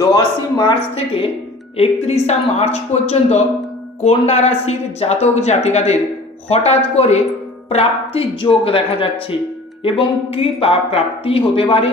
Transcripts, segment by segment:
দশই মার্চ থেকে একত্রিশা মার্চ পর্যন্ত কন্যা রাশির জাতক জাতিকাদের হঠাৎ করে প্রাপ্তির যোগ দেখা যাচ্ছে এবং কি প্রাপ্তি হতে পারে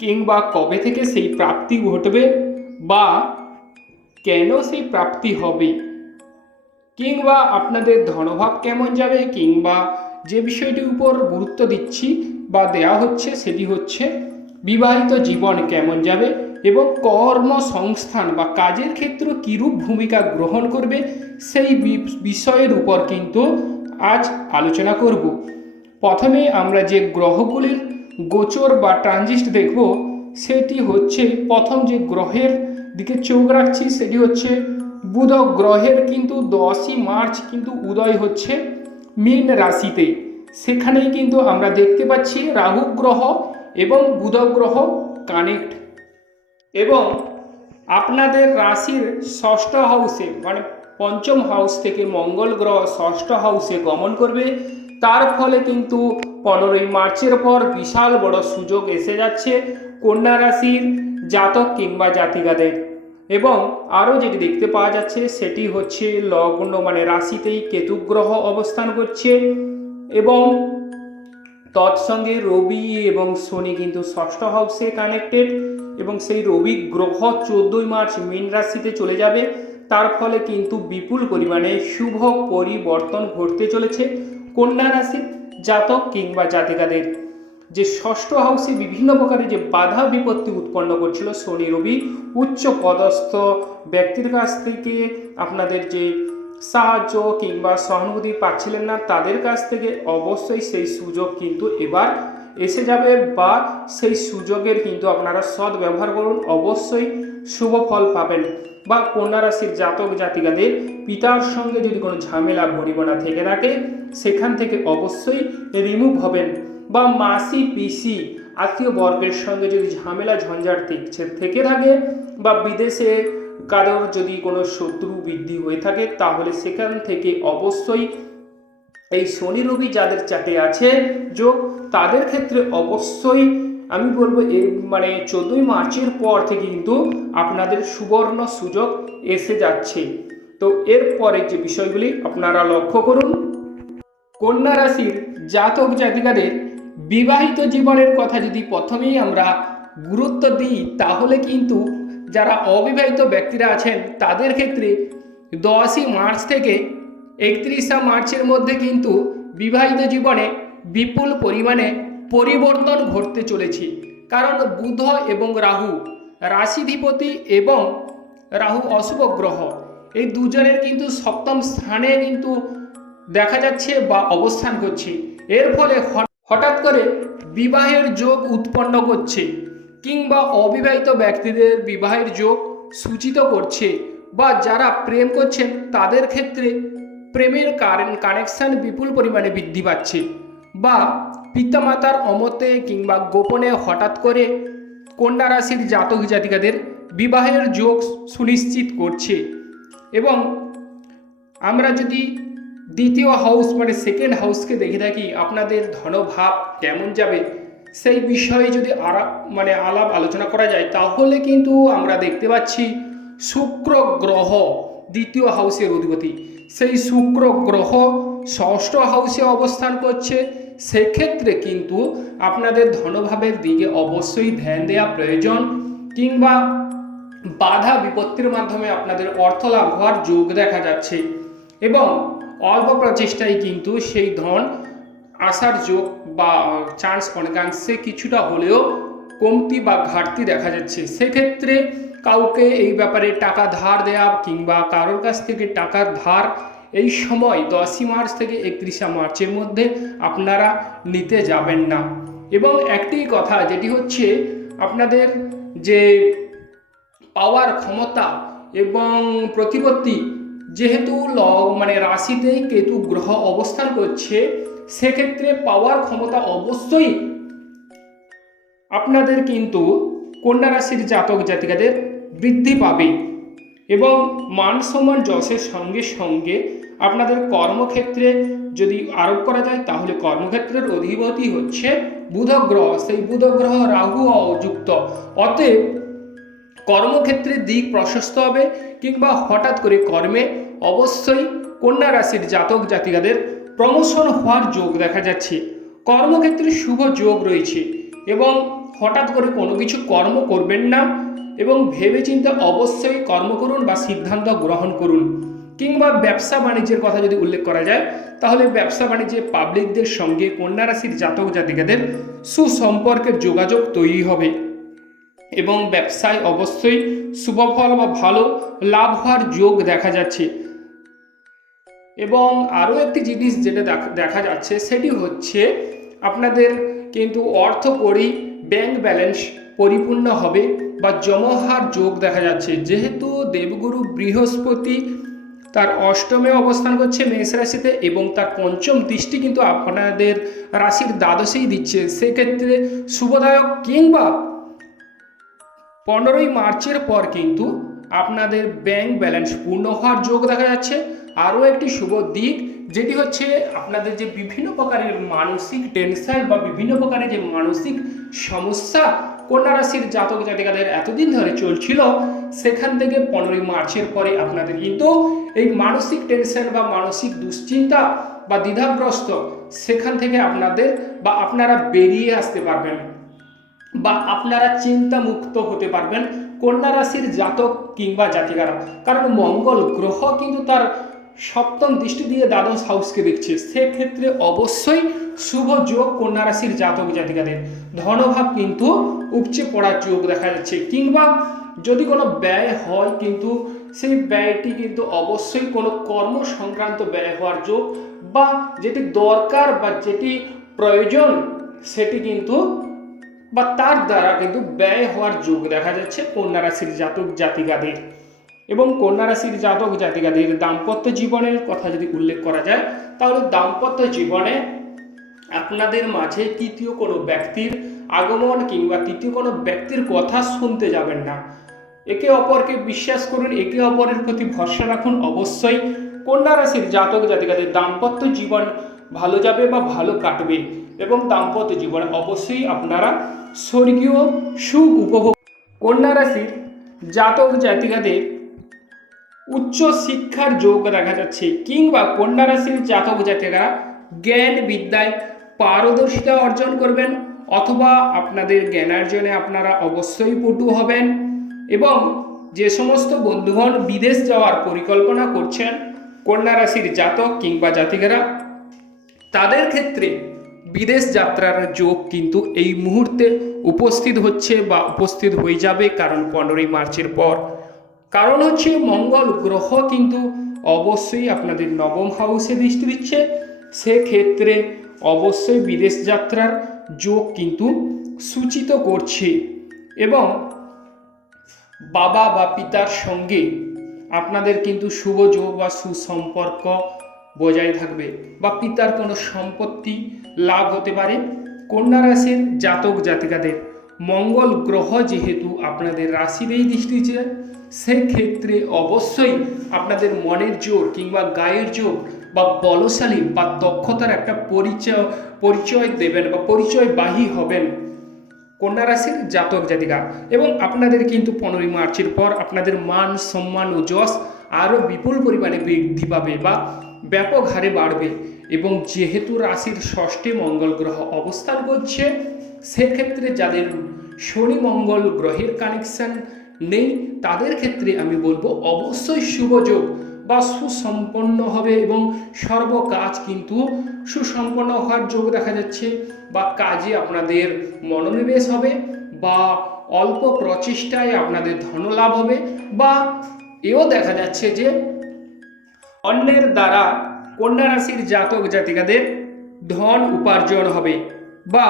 কিংবা কবে থেকে সেই প্রাপ্তি ঘটবে বা কেন সেই প্রাপ্তি হবে কিংবা আপনাদের ধনভাব কেমন যাবে কিংবা যে বিষয়টির উপর গুরুত্ব দিচ্ছি বা দেয়া হচ্ছে সেটি হচ্ছে বিবাহিত জীবন কেমন যাবে এবং কর্মসংস্থান বা কাজের ক্ষেত্র কীরূপ ভূমিকা গ্রহণ করবে সেই বিষয়ের উপর কিন্তু আজ আলোচনা করব। প্রথমে আমরা যে গ্রহগুলির গোচর বা ট্রানজিস্ট দেখব, সেটি হচ্ছে প্রথম যে গ্রহের দিকে চোখ রাখছি, সেটি হচ্ছে বুধ গ্রহের কিন্তু দশই মার্চ কিন্তু উদয় হচ্ছে মীন রাশিতে। সেখানেই কিন্তু আমরা দেখতে পাচ্ছি রাহু গ্রহ এবং বুধ গ্রহ কানেক্ট এবং আপনাদের রাশির ষষ্ঠ হাউসে মানে পঞ্চম হাউস থেকে মঙ্গল গ্রহ ষষ্ঠ হাউসে গমন করবে। তার ফলে কিন্তু পনেরোই মার্চের পর বিশাল বড় সুযোগ এসে যাচ্ছে কন্যা রাশির জাতক কিংবা জাতিকাদের। এবং আরও যেটি দেখতে পাওয়া যাচ্ছে, সেটি হচ্ছে লগ্ন মানে রাশিতেই কেতু গ্রহ অবস্থান করছে। এবং তৎসঙ্গে রবি এবং শনি কিন্তু ষষ্ঠ হাউসে কানেক্টেড এবং সেই রবি গ্রহ চোদ্দোই মার্চ মীন রাশিতে চলে যাবে। তার ফলে কিন্তু বিপুল পরিমাণে শুভ পরিবর্তন ঘটতে চলেছে কন্যা রাশির জাতক কিংবা জাতিকাদের। যে ষষ্ঠ হাউসে বিভিন্ন প্রকারের যে বাধা বিপত্তি উৎপন্ন করছিল শনি রবি, উচ্চ পদস্থ ব্যক্তির কাছ থেকে আপনাদের যে সাহায্য কিংবা সহানুভূতি পাচ্ছিলেন না, তাদের কাছ থেকে অবশ্যই সেই সুযোগ কিন্তু এবার এসে যাবে বা সেই সুযোগের কিন্তু আপনারা সৎ ব্যবহার করুন। অবশ্যই শুভ ফল পাবেন। বা কন্যা রাশির জাতক জাতিকাদের পিতার সঙ্গে যদি কোনো ঝামেলা ভরিবনা থেকে থাকে, সেখান থেকে অবশ্যই রিমুভ হবেন। বা মাসি, পিসি, আত্মীয় বর্গের সঙ্গে যদি ঝামেলা, ঝঞ্ঝাট থেকে থাকে বা বিদেশে কারোর যদি কোনো শত্রু বৃদ্ধি হয়ে থাকে, তাহলে সেখান থেকে অবশ্যই এই শনি রবি যাদের চাটে আছে, যোগ তাদের ক্ষেত্রে অবশ্যই আমি বলব এর মানে চোদ্দোই মার্চের পর থেকে কিন্তু আপনাদের সুবর্ণ সুযোগ এসে যাচ্ছে। তো এরপরে যে বিষয়গুলি আপনারা লক্ষ্য করুন, কন্যা রাশির জাতক জাতিকাদের বিবাহিত জীবনের কথা যদি প্রথমেই আমরা গুরুত্ব দিই, তাহলে কিন্তু যারা অবিবাহিত ব্যক্তিরা আছেন, তাদের ক্ষেত্রে দশই মার্চ থেকে একত্রিশা মার্চের মধ্যে কিন্তু বিবাহিত জীবনে বিপুল পরিমাণে পরিবর্তন ঘটতে চলেছে। কারণ বুধ এবং রাহু রাশিধিপতি এবং রাহু অশুভ গ্রহ। এই দুজনের কিন্তু সপ্তম স্থানে কিন্তু দেখা যাচ্ছে বা অবস্থান করছে। এর ফলে হঠাৎ করে বিবাহের যোগ উৎপন্ন করছে কিংবা অবিবাহিত ব্যক্তিদের বিবাহের যোগ সূচিত করছে বা যারা প্রেম করছেন তাদের ক্ষেত্রে প্রেমের কানেকশন বিপুল পরিমাণে বৃদ্ধি পাচ্ছে। বা পিতামাতার অমতে কিংবা গোপনে হঠাৎ করে কন্যা রাশির জাতক জাতিকাদের বিবাহের যোগ সুনিশ্চিত করছে। এবং আমরা যদি দ্বিতীয় হাউস মানে সেকেন্ড হাউসকে দেখে থাকি, আপনাদের ধনভাব কেমন যাবে? সেই বিষয়ে যদি আরা মানে আলাপ আলোচনা করা যায়, তাহলে কিন্তু আমরা দেখতে পাচ্ছি শুক্র গ্রহ দ্বিতীয় হাউসের অধিপতি। সেই শুক্র গ্রহ ষষ্ঠ হাউসে অবস্থান করছে, সেক্ষেত্রে কিন্তু আপনাদের ধনভাবের দিকে অবশ্যই ধ্যান দেওয়া প্রয়োজন কিংবা বাধা বিপত্তির মাধ্যমে আপনাদের অর্থ লাভ হওয়ার যোগ দেখা যাচ্ছে এবং অল্প প্রচেষ্টায় কিন্তু সেই ধন আসার যোগ বা চান্স অনেকাংশে কিছুটা হলেও কমতি বা ঘাটতি দেখা যাচ্ছে। সেক্ষেত্রে কাউকে এই ব্যাপারে টাকা ধার দেওয়া কিংবা কারোর কাছ থেকে টাকার ধার এই সময় দশই মার্চ থেকে একত্রিশে মার্চের মধ্যে আপনারা নিতে যাবেন না। এবং একটি কথা যেটি হচ্ছে আপনাদের যে পাওয়ার ক্ষমতা এবং প্রতিপত্তি যেহেতু ল মানে রাশিতেই কেতু গ্রহ অবস্থান করছে, সেক্ষেত্রে পাওয়ার ক্ষমতা অবশ্যই আপনাদের কিন্তু কন্যা রাশির জাতক জাতিকাদের বৃদ্ধি পাবে। এবং মান সম্মান যশের সঙ্গে সঙ্গে আপনাদের কর্মক্ষেত্রে যদি আরোপ করা যায়, তাহলে কর্মক্ষেত্রের অধিপতি হচ্ছে বুধ গ্রহ সেই বুধ গ্রহ রাহু যুক্ত অতএব কর্মক্ষেত্রে দিক প্রশস্ত হবে, কিংবা হঠাৎ করে কর্মে অবশ্যই কন্যা রাশির জাতক জাতিকাদের প্রমোশন হওয়ার যোগ দেখা যাচ্ছে। কর্মক্ষেত্রে শুভ যোগ রয়েছে, এবং হঠাৎ করে কোনো কিছু কর্ম করবেন না। এবং ভেবেচিন্তে অবশ্যই কর্ম করুন বা সিদ্ধান্ত গ্রহণ করুন। কিংবা ব্যবসা বাণিজ্যের কথা যদি উল্লেখ করা যায়, তাহলে ব্যবসা বাণিজ্যে পাবলিকদের সঙ্গে কন্যা রাশির জাতক জাতিকাদের সুসম্পর্কের যোগাযোগ তৈরি হবে এবং ব্যবসায় অবশ্যই শুভফল বা ভালো লাভ হওয়ার যোগ দেখা যাচ্ছে। এবং আরও একটি জিনিস যেটা দেখা যাচ্ছে, সেটি হচ্ছে আপনাদের কিন্তু অর্থ করি ব্যাংক ব্যালেন্স পরিপূর্ণ হবে। বা জমাহার যোগ দেখা যাচ্ছে। যেহেতু দেবগুরু বৃহস্পতি তার অষ্টমে অবস্থান করছে মেষ রাশিতে এবং তার পঞ্চম দৃষ্টি কিন্তু আপনাদের রাশির দ্বাদশেই দিচ্ছে। সেক্ষেত্রে শুভদায়ক কিংবা পনেরোই মার্চের পর কিন্তু আপনাদের ব্যাংক ব্যালেন্স পূর্ণ হওয়ার যোগ দেখা যাচ্ছে। আরও একটি শুভ দিক যেটি হচ্ছে আপনাদের যে বিভিন্ন প্রকারের মানসিক টেনশন বা বিভিন্ন প্রকারের যে মানসিক সমস্যা কন্যা রাশির জাতক জাতিকাদের এতদিন ধরে চলছিল, সেখান থেকে পনেরোই মার্চের পরে আপনাদের কিন্তু এই মানসিক টেনশন বা মানসিক দুশ্চিন্তা বা দ্বিধাগ্রস্ত সেখান থেকে আপনাদের বা আপনারা বেরিয়ে আসতে পারবেন বা আপনারা চিন্তা মুক্ত হতে পারবেন কন্যা রাশির জাতক কিংবা জাতিকারা। কারণ মঙ্গল গ্রহ কিন্তু তার সপ্তম দৃষ্টি দিয়ে দ্বাদশ হাউসকে দেখছে। সেক্ষেত্রে অবশ্যই শুভ যোগ কন্যা রাশির জাতক জাতিকাদের। ধনভাব কিন্তু উপচে পড়ার যোগ দেখা যাচ্ছে। কিংবা যদি কোনো ব্যয় হয় কিন্তু সেই ব্যয়টি কিন্তু অবশ্যই কোনো কর্ম সংক্রান্ত ব্যয় হওয়ার যোগ বা যেটি দরকার বা যেটি প্রয়োজন সেটি কিন্তু বা তার দ্বারা কিন্তু ব্যয় হওয়ার যোগ দেখা যাচ্ছে কন্যা রাশির জাতক জাতিকাদের। এবং কন্যা রাশির জাতক জাতিকাদের দাম্পত্য জীবনের কথা যদি উল্লেখ করা যায়, তাহলে দাম্পত্য জীবনে আপনাদের মাঝে তৃতীয় কোনো ব্যক্তির আগমন কিংবা তৃতীয় কোনো ব্যক্তির কথা শুনতে যাবেন না। একে অপরকে বিশ্বাস করুন, একে অপরের প্রতি ভরসা রাখুন। অবশ্যই কন্যা রাশির জাতক জাতিকাদের দাম্পত্য জীবন ভালো যাবে বা ভালো কাটবে এবং দাম্পত্য জীবনে অবশ্যই আপনারা স্বর্গীয় সুখ উপভোগ কন্যা রাশির জাতক জাতিকাদের উচ্চ শিক্ষার যোগ দেখা যাচ্ছে। কিংবা কন্যা রাশির জাতক জাতিকারা জ্ঞান বিদ্যায় পারদর্শিতা অর্জন করবেন, অথবা আপনাদের জ্ঞানার্জনে আপনারা অবশ্যই পটু হবেন। এবং যে সমস্ত বন্ধুগণ বিদেশ যাওয়ার পরিকল্পনা করছেন কন্যা রাশির জাতক কিংবা জাতিকারা, তাদের ক্ষেত্রে বিদেশ যাত্রার যোগ কিন্তু এই মুহূর্তে উপস্থিত হচ্ছে বা উপস্থিত হয়ে যাবে, কারণ পনেরোই মার্চের পর। কারণ হচ্ছে মঙ্গল গ্রহ কিন্তু অবশ্যই আপনাদের নবম হাউসে দৃষ্টি দিচ্ছে। সেক্ষেত্রে অবশ্যই বিদেশ যাত্রার যোগ কিন্তু সূচিত করছে। এবং বাবা বা পিতার সঙ্গে আপনাদের কিন্তু শুভ যোগ বা সুসম্পর্ক বজায় থাকবে বা পিতার কোনো সম্পত্তি লাভ হতে পারে। কন্যা রাশির জাতক জাতিকাদের মঙ্গল গ্রহ যেহেতু আপনাদের রাশিতেই দৃষ্টি দিচ্ছে, সেক্ষেত্রে অবশ্যই আপনাদের মনের জোর কিংবা গায়ের জোর বা বলশালী বা দক্ষতার একটা পরিচয় পরিচয় দেবেন বা পরিচয়বাহী হবেন কন্যা রাশির জাতক জাতিকা। এবং আপনাদের কিন্তু পনেরোই মার্চের পর আপনাদের মান সম্মান ও যশ আরও বিপুল পরিমাণে বৃদ্ধি পাবে বা ব্যাপক হারে বাড়বে। এবং যেহেতু রাশির ষষ্ঠে মঙ্গল গ্রহ অবস্থান করছে, সেক্ষেত্রে যাদের শনি মঙ্গল গ্রহের কানেকশন নেই। তাদের ক্ষেত্রে আমি বলব, অবশ্যই শুভযোগ বা সুসম্পন্ন হবে এবং সর্ব কাজ কিন্তু সুসম্পন্ন হওয়ার যোগ দেখা যাচ্ছে বা কাজে আপনাদের মনোনিবেশ হবে বা অল্প প্রচেষ্টায় আপনাদের ধনলাভ হবে বা এও দেখা যাচ্ছে যে অন্যের দ্বারা কন্যা রাশির জাতক জাতিকাদের ধন উপার্জন হবে বা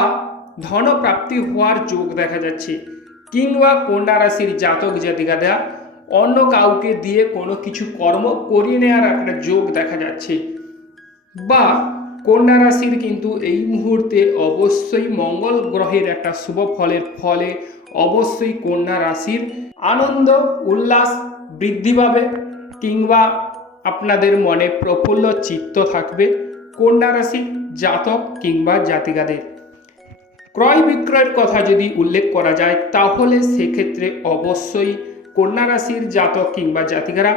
ধনপ্রাপ্তি হওয়ার যোগ দেখা যাচ্ছে। কিংবা কন্যা রাশির জাতক জাতিকারা অন্য কাউকে দিয়ে কোনো কিছু কর্ম করিয়ে নেওয়ার একটা যোগ দেখা যাচ্ছে। বা কন্যা রাশির কিন্তু এই মুহূর্তে অবশ্যই মঙ্গল গ্রহের একটা শুভ ফলের ফলে অবশ্যই কন্যা রাশির আনন্দ, উল্লাস বৃদ্ধি পাবে। কিংবা আপনাদের মনে প্রফুল্ল চিত্ত থাকবে। কন্যা রাশির জাতক কিংবা জাতিকাদের। ক্রয় বিক্রয়ের কথা যদি উল্লেখ করা যায়, তাহলে সেক্ষেত্রে অবশ্যই কন্যা রাশির জাতক কিংবা জাতিকারা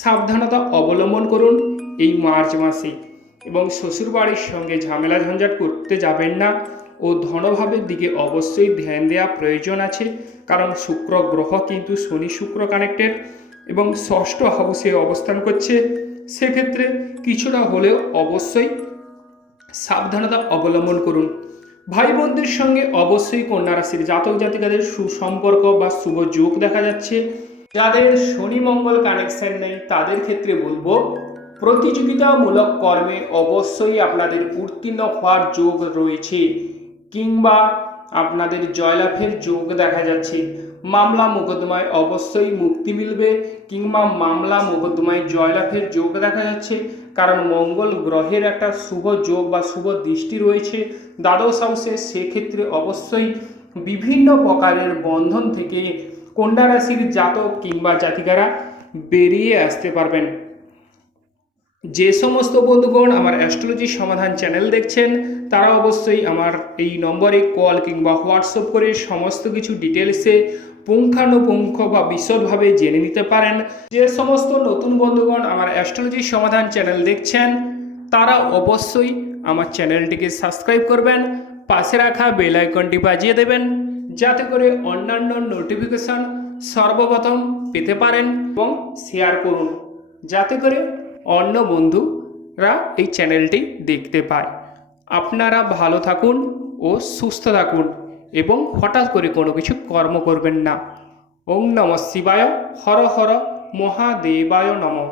সাবধানতা অবলম্বন করুন এই মার্চ মাসে। এবং শ্বশুরবাড়ির সঙ্গে ঝামেলা ঝঞ্ঝাট করতে যাবেন না ও ধনভাবের দিকে অবশ্যই ধ্যান দেওয়া প্রয়োজন আছে, কারণ শুক্র গ্রহ কিন্তু শনি শুক্র কানেক্টেড এবং ষষ্ঠ হাউসে অবস্থান করছে। সেক্ষেত্রে কিছুটা হলেও অবশ্যই সাবধানতা অবলম্বন করুন। ভাই বোনদের সঙ্গে অবশ্যই কন্যা রাশির জাতক জাতিকাদের সুসম্পর্ক বা শুভ যোগ দেখা যাচ্ছে। যাদের শনি মঙ্গল কানেকশন নেই, তাদের ক্ষেত্রে বলব, প্রতিযোগিতামূলক কর্মে অবশ্যই আপনাদের উত্তীর্ণ হওয়ার যোগ রয়েছে। কিংবা আপনাদের জয়লাভের যোগ দেখা যাচ্ছে। মামলা মোকদ্দমায় অবশ্যই মুক্তি মিলবে কিংবা মামলা মোকদ্দমায় জয়লাভের যোগ দেখা যাচ্ছে। কারণ মঙ্গল গ্রহের একটা শুভ যোগ বা শুভ দৃষ্টি রয়েছে দ্বাদশ হাউসে সেক্ষেত্রে অবশ্যই বিভিন্ন প্রকারের বন্ধন থেকে কন্যা রাশির জাতক কিংবা জাতিকারা বেরিয়ে আসতে পারবেন। যে সমস্ত বন্ধুগণ আমার অ্যাস্ট্রোলজি সমাধান চ্যানেল দেখছেন, তারা অবশ্যই আমার এই নম্বরে কল কিংবা হোয়াটসঅ্যাপ করে সমস্ত কিছু ডিটেলসে পুঙ্খানুপুঙ্খ বা বিশদভাবে জেনে নিতে পারেন। যে সমস্ত নতুন বন্ধুগণ আমার অ্যাস্ট্রোলজি সমাধান চ্যানেল দেখছেন, তারা অবশ্যই আমার চ্যানেলটিকে সাবস্ক্রাইব করবেন, পাশে রাখা বেল আইকনটি বাজিয়ে দেবেন, যাতে করে অন্যান্য নোটিফিকেশন সর্বপ্রথম পেতে পারেন এবং শেয়ার করুন। যাতে করে অন্য বন্ধুরা এই চ্যানেলটি দেখতে পায়। আপনারা ভালো থাকুন ও সুস্থ থাকুন এবং হঠাৎ করে কোনো কিছু কর্ম করবেন না। ওম নম শিবায়, হর হর মহাদেবায় নমঃ।